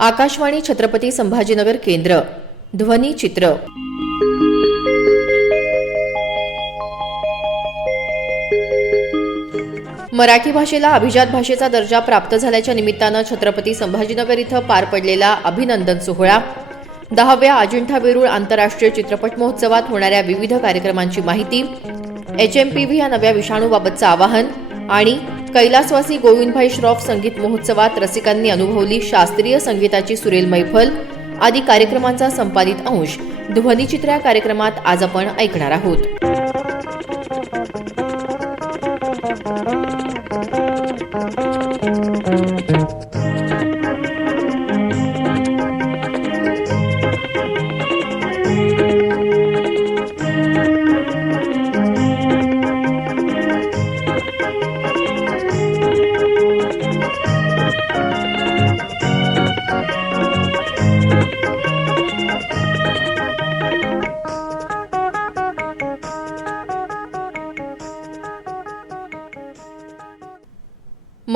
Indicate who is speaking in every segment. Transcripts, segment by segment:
Speaker 1: आकाशवाणी छत्रपती संभाजीनगर केंद्र ध्वनी चित्र. मराठी भाषेला अभिजात भाषेचा दर्जा प्राप्त झाल्याच्या निमित्तानं छत्रपती संभाजीनगर इथं पार पडलेला अभिनंदन सोहळा. दहाव्या अजिंठा वेरूळ आंतरराष्ट्रीय चित्रपट महोत्सवात होणाऱ्या विविध कार्यक्रमांची माहिती एच एम पी व्ही या नव्या विषाणूबाबतचं आवाहन आणि कैलासवासी गोविंदभाई श्रॉफ संगीत महोत्सवात रसिकांनी अनुभवली शास्त्रीय संगीताची सुरेल मैफल आदी कार्यक्रमांचा संपादित अंश. ध्वनिचित्र या कार्यक्रमात आज आपण ऐकणार आहोत.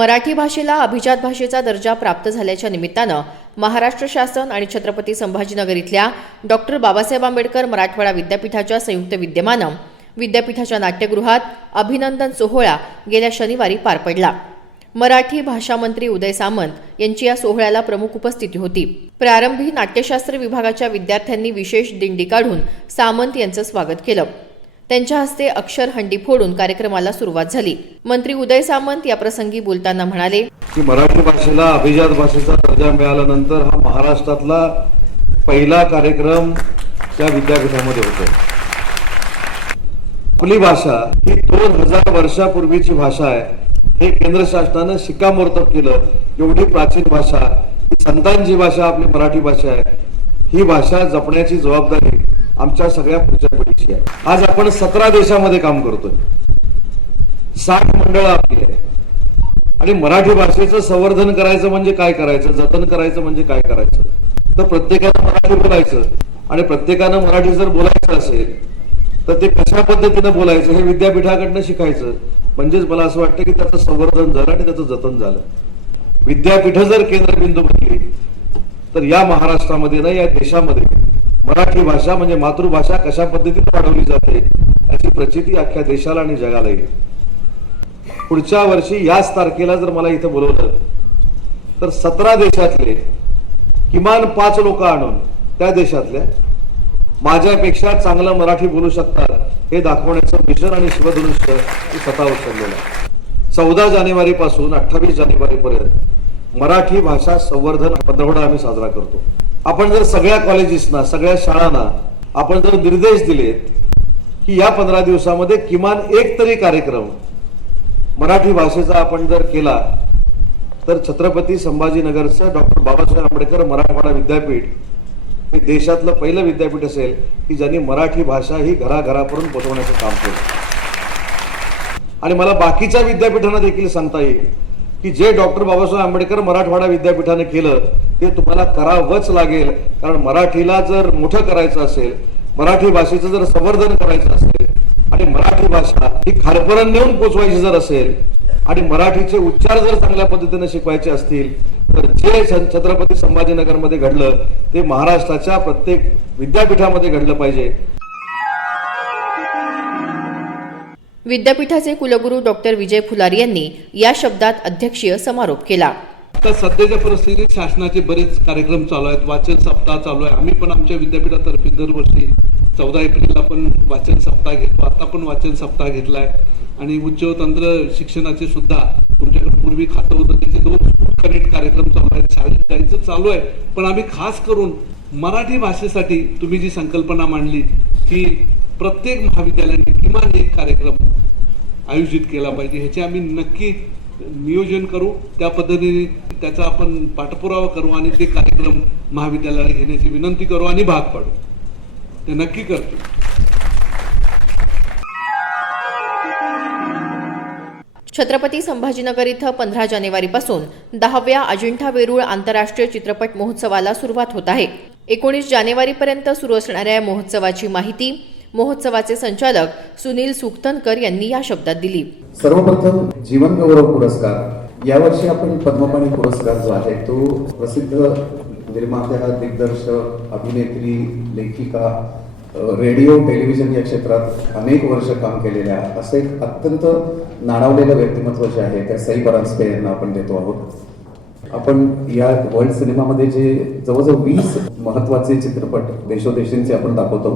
Speaker 1: मराठी भाषेला अभिजात भाषेचा दर्जा प्राप्त झाल्याच्या निमित्तानं महाराष्ट्र शासन आणि छत्रपती संभाजीनगर इथल्या डॉक्टर बाबासाहेब आंबेडकर मराठवाडा विद्यापीठाच्या संयुक्त विद्यमानं विद्यापीठाच्या नाट्यगृहात अभिनंदन सोहळा गेल्या शनिवारी पार पडला. मराठी भाषा मंत्री उदय सामंत यांची या सोहळ्याला प्रमुख उपस्थिती होती. प्रारंभी नाट्यशास्त्र विभागाच्या विद्यार्थ्यांनी विशेष दिंडी काढून सामंत यांचं स्वागत केलं. त्यांच्या हस्ते अक्षर हंडी फोडून कार्यक्रमाला सुरुवात झाली. मंत्री उदय सामंत या प्रसंगी बोलताना म्हणाले
Speaker 2: की मराठी भाषेला अभिजात भाषेचा दर्जा मिळाल्यानंतर हा महाराष्ट्रातला पहिला कार्यक्रम त्या विद्यापीठामध्ये होतो. आपली भाषा ही दोन हजार वर्षापूर्वीची भाषा आहे. हे केंद्र शासनानं शिक्कामोर्तब केलं. एवढी प्राचीन भाषा ही संतांची भाषा आपली मराठी भाषा आहे. ही भाषा जपण्याची जबाबदारी आमच्या सगळ्या पुढच्या देशी आहे. आज आपण सतरा देशामध्ये काम करतोय. साठ मंडळं आपली आहे आणि मराठी भाषेचं संवर्धन करायचं म्हणजे काय करायचं? जतन करायचं म्हणजे काय करायचं? तर प्रत्येकानं मराठी बोलायचं. आणि प्रत्येकानं मराठी जर बोलायचं असेल तर ते कशा पद्धतीनं बोलायचं हे विद्यापीठाकडनं शिकायचं. म्हणजेच मला असं वाटतं की त्याचं संवर्धन झालं आणि त्याचं जतन झालं. विद्यापीठ जर केंद्रबिंदू बनली तर या महाराष्ट्रामध्ये ना या देशामध्ये मराठी भाषा म्हणजे मातृभाषा कशा पद्धतीने वाढवली जाते याची प्रचिती अख्ख्या देशाला आणि जगाला येईल. पुढच्या वर्षी याच तारखेला जर मला इथं बोलवलं तर सतरा देशातले किमान पाच लोक आणून त्या देशातल्या माझ्यापेक्षा चांगलं मराठी बोलू शकतात हे दाखवण्याचं मिशन आणि शिवधनुष्य स्वतः उचललेलं आहे. चौदा जानेवारी पासून अठ्ठावीस जानेवारी पर्यंत मराठी भाषा संवर्धन पंधरवडा आम्ही साजरा करतो. आपण जर सगळ्या कॉलेजेसना सगळ्या शाळांना आपण जर निर्देश दिलेत की या पंधरा दिवसामध्ये किमान एक तरी कार्यक्रम मराठी भाषेचा आपण जर केला तर छत्रपती संभाजीनगरचं डॉक्टर बाबासाहेब आंबेडकर मराठवाडा विद्यापीठ हे देशातलं पहिलं विद्यापीठ असेल की ज्यांनी मराठी भाषा ही घराघरापर्यंत पोहोचवण्याचं काम केलं. आणि मला बाकीच्या विद्यापीठांना देखील सांगता येईल की जे डॉक्टर बाबासाहेब आंबेडकर मराठवाडा विद्यापीठाने केलं ते तुम्हाला करावंच लागेल. कारण मराठीला जर मोठं करायचं असेल मराठी भाषेचं जर संवर्धन करायचं असेल आणि मराठी भाषा ही खालपर्यंत नेऊन पोचवायची जर असेल आणि मराठीचे उच्चार जर चांगल्या पद्धतीने शिकवायचे असतील तर जे छ- छत्रपती संभाजीनगरमध्ये घडलं ते महाराष्ट्राच्या प्रत्येक विद्यापीठामध्ये घडलं पाहिजे.
Speaker 1: विद्यापीठाचे कुलगुरू डॉक्टर विजय फुलारी यांनी या शब्दात अध्यक्षीय समारोप केला.
Speaker 3: आता सध्याच्या परिस्थितीत शासनाचे बरेच कार्यक्रम चालू आहेत. वाचन सप्ताह चालू आहे. आम्ही पण आमच्या विद्यापीठातर्फे दरवर्षी चौदा एप्रिलला पण वाचन सप्ताह घेतो. आता पण वाचन सप्ताह घेतला आहे आणि उच्च तंत्र शिक्षणाचे सुद्धा तुमच्याकडे पूर्वी खातं होतं. त्याचे दोन कनेक्ट कार्यक्रम चालू आहेत. शाळेत जायचं चालू आहे. पण आम्ही खास करून मराठी भाषेसाठी तुम्ही जी संकल्पना मांडली की प्रत्येक महाविद्यालयाने किमान एक कार्यक्रम आयोजित केला पाहिजे. ह्याचे आम्ही नक्की नियोजन करू. त्या पद्धतीने त्याचा आपण पाठपुरावा करू आणि ते कार्यक्रम महाविद्यालयाला घेण्याची विनंती करू आणि भाग पाडू. ते नक्की करतो.
Speaker 1: छत्रपती संभाजीनगर इथं पंधरा जानेवारीपासून दहाव्या अजिंठा वेरूळ आंतरराष्ट्रीय चित्रपट महोत्सवाला सुरुवात होत आहे. एकोणीस जानेवारीपर्यंत सुरू असणाऱ्या या महोत्सवाची माहिती महोत्सवाचे संचालक सुनील सुक्तनकर यांनी या शब्दात दिली.
Speaker 4: सर्वप्रथम जीवन गौरव पुरस्कार. यावर्षी आपण पद्मपाणी पुरस्कार जो आहे तो प्रसिद्ध निर्मात्या दिग्दर्शक अभिनेत्री लेखिका रेडिओ टेलिव्हिजन या क्षेत्रात अनेक वर्ष काम केलेल्या असं एक अत्यंत नाणावलेलं व्यक्तिमत्व जे आहे त्या सई परांजपे यांना आपण देतो आहोत. आपण या वर्ल्ड सिनेमामध्ये जे जवळजवळ वीस महत्त्वाचे चित्रपट देशोदेशींचे आपण दाखवतो.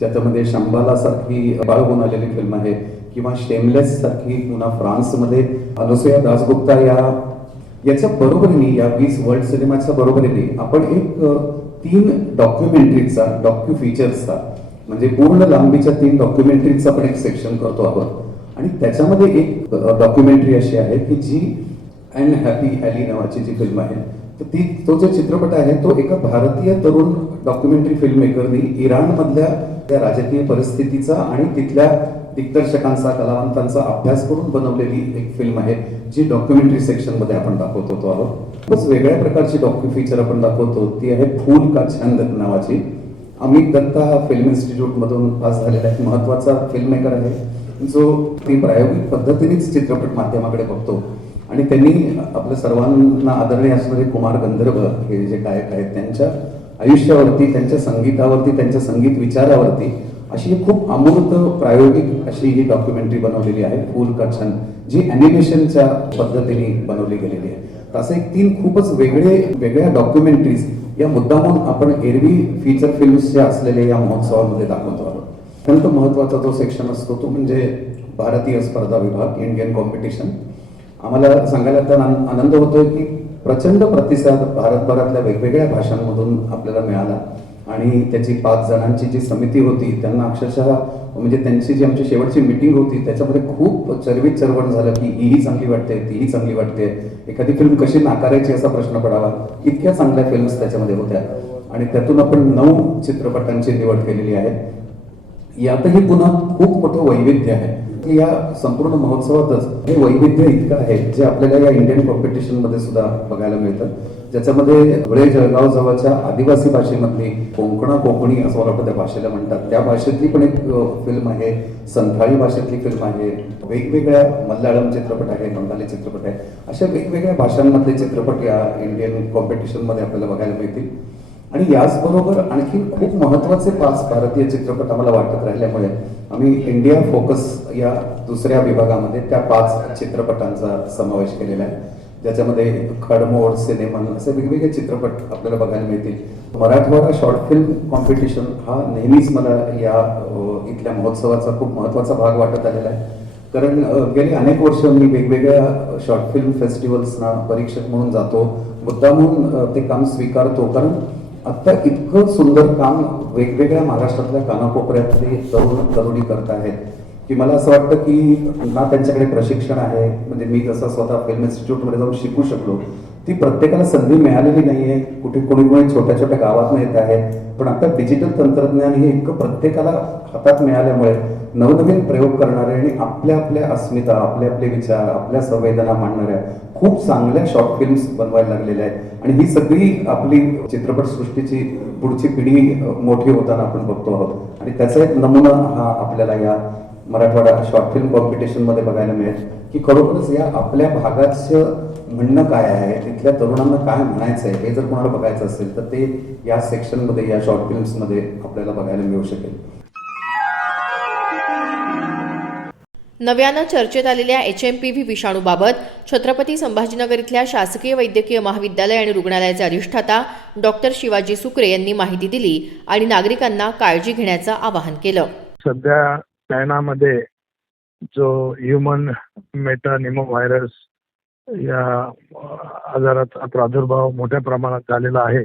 Speaker 4: ज्याच्यामध्ये शंबाला सारखी बाळगून आलेली फिल्म आहे किंवा शेमलेस सारखी पुन्हा फ्रान्समध्ये अनुसया दासगुप्ता या याच्या बरोबरीने या वीस वर्ल्ड सिनेमाच्या बरोबरीने आपण एक तीन डॉक्युमेंटरीचा डॉक्यू फीचर्सचा म्हणजे पूर्ण लांबीच्या तीन डॉक्युमेंटरीचा पण एक सेक्शन करतो आपण. आणि त्याच्यामध्ये एक डॉक्युमेंटरी अशी आहे की जी अँड हॅपी हॅली नावाची जी फिल्म आहे तर ती तो जो चित्रपट आहे तो एका भारतीय तरुण डॉक्युमेंटरी फिल्म मेकरनी इराणमधल्या त्या राजकीय परिस्थितीचा आणि तिथल्या दिग्दर्शकांचा कलावंतांचा अभ्यास करून बनवलेली एक फिल्म आहे जी डॉक्युमेंटरी सेक्शनमध्ये आपण दाखवत होतो आहोत. खूपच वेगळ्या प्रकारची डॉक्यु फीचर आपण दाखवतो ती आहे फूल का छंद नावाची. अमित दत्ता हा फिल्म इन्स्टिट्यूट मधून पास झालेला एक महत्त्वाचा फिल्म मेकर आहे. जो ती प्रायोगिक पद्धतीनेच चित्रपट माध्यमाकडे बघतो. आणि त्यांनी आपल्या सर्वांना आदरणीय असणारे कुमार गंधर्व हे जे गायक आहेत त्यांच्या आयुष्यावरती त्यांच्या संगीतावरती त्यांच्या संगीत विचारावरती अशी खूप अमूर्त प्रायोगिक अशी ही डॉक्युमेंटरी बनवलेली आहे फुल कच्छन जी अॅनिमेशनच्या पद्धतीने बनवली गेलेली आहे. तर असं एक तीन खूपच वेगळे वेगळ्या डॉक्युमेंटरीज या मुद्दामून आपण एरवी फीचर फिल्म्सच्या असलेल्या या महोत्सवामध्ये दाखवतो आहोत. अत्यंत महत्त्वाचा जो सेक्शन असतो तो म्हणजे भारतीय स्पर्धा विभाग इंडियन कॉम्पिटिशन आम्हाला सांगायला तर आनंद होतोय की प्रचंड प्रतिसाद भारतभरातल्या वेगवेगळ्या भाषांमधून आपल्याला मिळाला. आणि त्याची पाच जणांची जी समिती होती त्यांना अक्षरशः म्हणजे त्यांची जी आमची शेवटची मिटिंग होती त्याच्यामध्ये खूप चरवीत चरवण झालं की हीही चांगली वाटते तीही चांगली वाटते. एखादी फिल्म कशी नाकारायची असा प्रश्न पडावा इतक्या चांगल्या फिल्म्स त्याच्यामध्ये होत्या. आणि त्यातून आपण नऊ चित्रपटांची निवड केलेली आहे. यातही पुन्हा खूप मोठं वैविध्य आहे. की या संपूर्ण महोत्सवातच हे वैविध्य इतकं आहे जे आपल्याला या इंडियन कॉम्पिटिशनमध्ये सुद्धा बघायला मिळतं. ज्याच्यामध्ये धुळे जळगाव जवळच्या आदिवासी भाषेमधली कोकणा कोकणी असं मला त्या भाषेला म्हणतात. त्या भाषेतली पण एक फिल्म आहे. संथाळी भाषेतली फिल्म आहे. वेगवेगळ्या मल्याळम चित्रपट आहे बंगाली चित्रपट आहे. अशा वेगवेगळ्या भाषांमधले चित्रपट या इंडियन कॉम्पिटिशनमध्ये आपल्याला बघायला मिळतील. आणि याचबरोबर आणखी खूप महत्त्वाचे पाच भारतीय चित्रपट आम्हाला वाटत राहिल्यामुळे आम्ही इंडिया फोकस या दुसऱ्या विभागामध्ये त्या पाच चित्रपटांचा समावेश केलेला आहे. ज्याच्यामध्ये खडमोड सिनेमन असे वेगवेगळे चित्रपट आपल्याला बघायला मिळतील. मराठवाडा शॉर्ट फिल्म कॉम्पिटिशन हा नेहमीच मला या इथल्या महोत्सवाचा खूप महत्त्वाचा भाग वाटत आलेला आहे. कारण गेली अनेक वर्ष मी वेगवेगळ्या शॉर्ट फिल्म फेस्टिवल्सना परीक्षक म्हणून जातो. मुद्दा म्हणून ते काम स्वीकारतो. कारण आता इतकं सुंदर काम वेगवेगळ्या महाराष्ट्रातल्या कानाकोपऱ्यातले तरुण तरुणी करत आहेत. की मला असं वाटतं की ना त्यांच्याकडे प्रशिक्षण आहे. म्हणजे मी जसं स्वतः फिल्म इन्स्टिट्यूटमध्ये जाऊन शिकू शकलो ती प्रत्येकाला संधी मिळालेली नाहीये. कुठे कोणी कोणी छोट्या छोट्या गावातून येत आहेत. पण आता डिजिटल तंत्रज्ञान हे इतकं प्रत्येकाला हातात मिळाल्यामुळे नवनवीन प्रयोग करणारे आणि आपल्या आपल्या अस्मिता आपले आपले विचार आपल्या संवेदना मांडणाऱ्या खूप चांगल्या शॉर्ट फिल्म्स बनवायला लागलेल्या आहेत. आणि ही सगळी आपली चित्रपट सृष्टीची पुढची पिढी मोठी होताना आपण बघतो आहोत. आणि त्याचा एक नमुना हा आपल्याला या मराठवाडा शॉर्ट फिल्म कॉम्पिटिशनमध्ये बघायला मिळेल. की खरोखरच या आपल्या भागाचं म्हणणं काय आहे? तिथल्या तरुणांना काय म्हणायचं आहे हे जर कोणाला बघायचं असेल तर ते या सेक्शनमध्ये या शॉर्ट फिल्म्समध्ये आपल्याला बघायला मिळू शकेल.
Speaker 1: नव्यानं चर्चेत आलेल्या एच एम पी व्ही विषाणूबाबत छत्रपती संभाजीनगर इथल्या शासकीय वैद्यकीय महाविद्यालय आणि रुग्णालयाचे अधिष्ठाता डॉक्टर शिवाजी सुकरे यांनी माहिती दिली आणि नागरिकांना काळजी घेण्याचं आवाहन केलं.
Speaker 5: सध्या चायनामध्ये जो ह्युमन मेटानिमो व्हायरस या आजाराचा प्रादुर्भाव मोठ्या प्रमाणात झालेला आहे.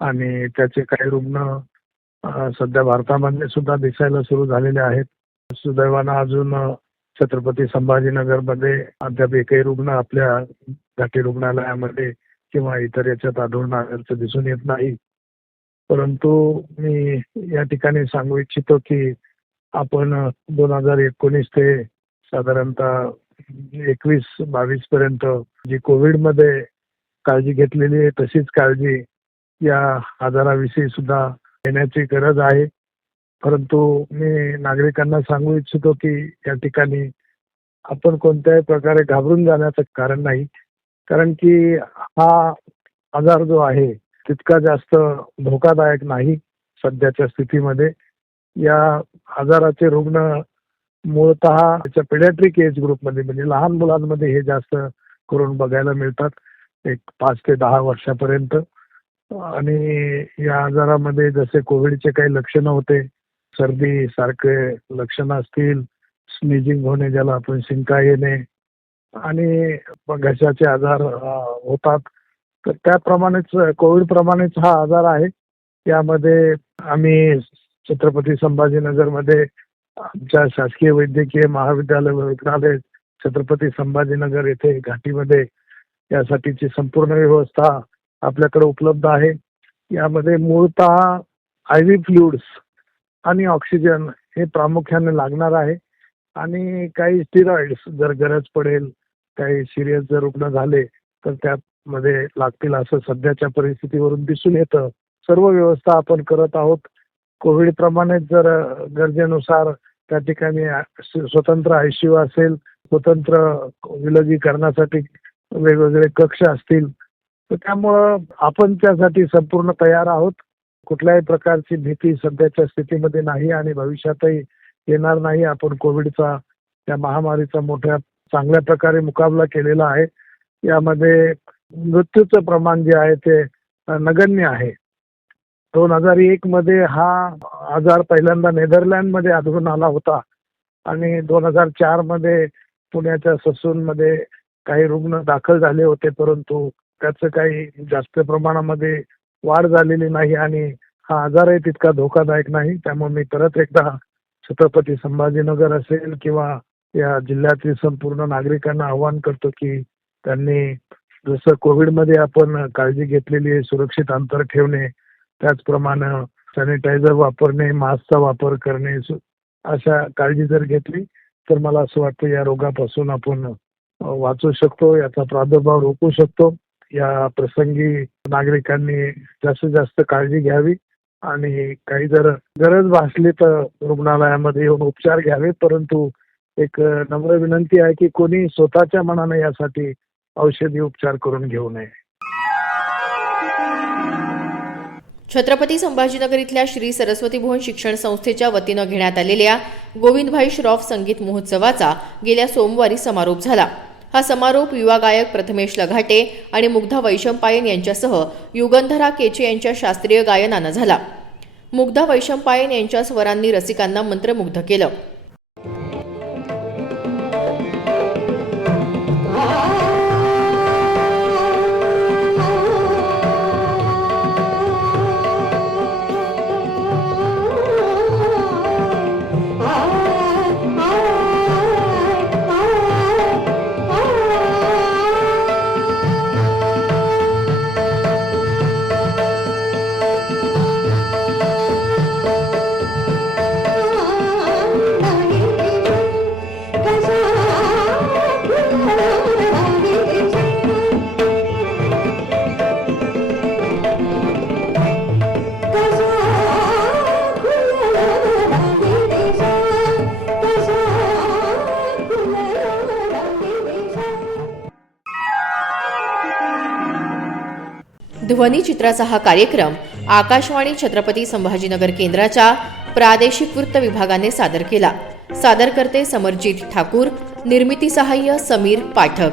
Speaker 5: आणि त्याचे काही रुग्ण सध्या भारतामध्ये सुद्धा दिसायला सुरू झालेले आहेत. सुदैवानं अजून छत्रपती संभाजीनगरमध्ये अद्याप एकही रुग्ण आपल्या घाटी रुग्णालयामध्ये किंवा इतर याच्यात आढळून आल्याचं दिसून येत नाही. परंतु मी या ठिकाणी सांगू इच्छितो की आपण दोन हजार एकोणीस ते साधारणतः एकवीस बावीस पर्यंत जी कोविडमध्ये काळजी घेतलेली आहे तशीच काळजी या आजाराविषयी सुद्धा घेण्याची गरज आहे. परंतु मी नागरिकांना सांगू इच्छितो की या ठिकाणी आपण कोणत्याही प्रकारे घाबरून जाण्याचं कारण नाही. कारण की हा आजार जो आहे तितका जास्त धोकादायक नाही सध्याच्या स्थितीमध्ये. या आजाराचे रुग्ण मूळतः त्याच्या पेडॅट्रिक एज ग्रुपमध्ये म्हणजे लहान मुलांमध्ये हे जास्त करून बघायला मिळतात. एक पाच ते दहा वर्षापर्यंत. आणि या आजारामध्ये जसे कोविडचे काही लक्षणं होते सर्दी सारखे लक्षणं असतील स्निजिंग होणे ज्याला आपण शिंका येणे आणि घशाचे आजार होतात. तर त्याप्रमाणेच कोविड प्रमाणेच हा आजार आहे. त्यामध्ये आम्ही छत्रपती संभाजीनगरमध्ये आमच्या शासकीय वैद्यकीय महाविद्यालय व रुग्णालय छत्रपती संभाजीनगर येथे घाटीमध्ये यासाठीची संपूर्ण व्यवस्था आपल्याकडे उपलब्ध आहे. यामध्ये मूळतः आय व्ही फ्लुइड्स आणि ऑक्सिजन हे प्रामुख्याने लागणार आहे. आणि काही स्टिरॉइड्स जर गरज पडेल काही सिरियस जर रुग्ण झाले तर त्यामध्ये लागतील असं सध्याच्या परिस्थितीवरून दिसून येतं. सर्व व्यवस्था आपण करत आहोत. कोविड प्रमाणेच जर गरजेनुसार त्या ठिकाणी स्वतंत्र आयसीयू असेल स्वतंत्र विलगीकरणासाठी वेगवेगळे कक्ष असतील तर त्यामुळं आपण त्यासाठी संपूर्ण तयार आहोत. कुठल्याही प्रकारची भीती सध्याच्या स्थितीमध्ये नाही आणि भविष्यातही येणार नाही. आपण कोविडचा त्या महामारीचा मोठ्या चांगल्या प्रकारे मुकाबला केलेला आहे. यामध्ये मृत्यूचं प्रमाण जे आहे ते नगण्य आहे. दोन हजार एक मध्ये हा आजार पहिल्यांदा नेदरलँडमध्ये आढळून आला होता. आणि दोन हजार चारमध्ये पुण्याच्या ससूनमध्ये काही रुग्ण दाखल झाले होते परंतु त्याचं काही जास्त प्रमाणामध्ये वाढ झालेली नाही आणि हा आजारही तितका धोकादायक नाही. त्यामुळे मी परत एकदा छत्रपती संभाजीनगर असेल किंवा या जिल्ह्यातील संपूर्ण नागरिकांना आवाहन करतो की त्यांनी जसं कोविडमध्ये आपण काळजी घेतलेली आहे सुरक्षित अंतर ठेवणे त्याचप्रमाणे सॅनिटायझर वापरणे मास्कचा वापर करणे अशा काळजी जर घेतली तर मला असं वाटतं या रोगापासून आपण वाचू शकतो याचा प्रादुर्भाव रोखू शकतो. या प्रसंगी नागरिकांनी जास्तीत जास्त काळजी घ्यावी आणि काही जर गरज भासली तर रुग्णालयामध्ये येऊन उपचार घ्यावे परंतु एक नम्र विनंती आहे की कोणी स्वतःच्या मनाने यासाठी औषधी उपचार करून घेऊ नये.
Speaker 1: छत्रपती संभाजीनगर इथल्या श्री सरस्वती भुवन शिक्षण संस्थेच्या वतीनं घेण्यात आलेल्या गोविंदभाई श्रॉफ संगीत महोत्सवाचा गेल्या सोमवारी समारोप झाला. हा समारोप युवा गायक प्रथमेश लघाटे आणि मुग्धा वैशंपायन यांच्यासह युगंधरा केचे यांच्या शास्त्रीय गायनानं झाला. मुग्धा वैशंपायन यांच्या स्वरांनी रसिकांना मंत्रमुग्ध केलं. ध्वनिचित्राचा हा कार्यक्रम आकाशवाणी छत्रपती संभाजीनगर केंद्राच्या प्रादेशिक वृत्त विभागाने सादर केला. सादरकर्ते समरजित ठाकूर निर्मिती सहाय्य समीर पाठक.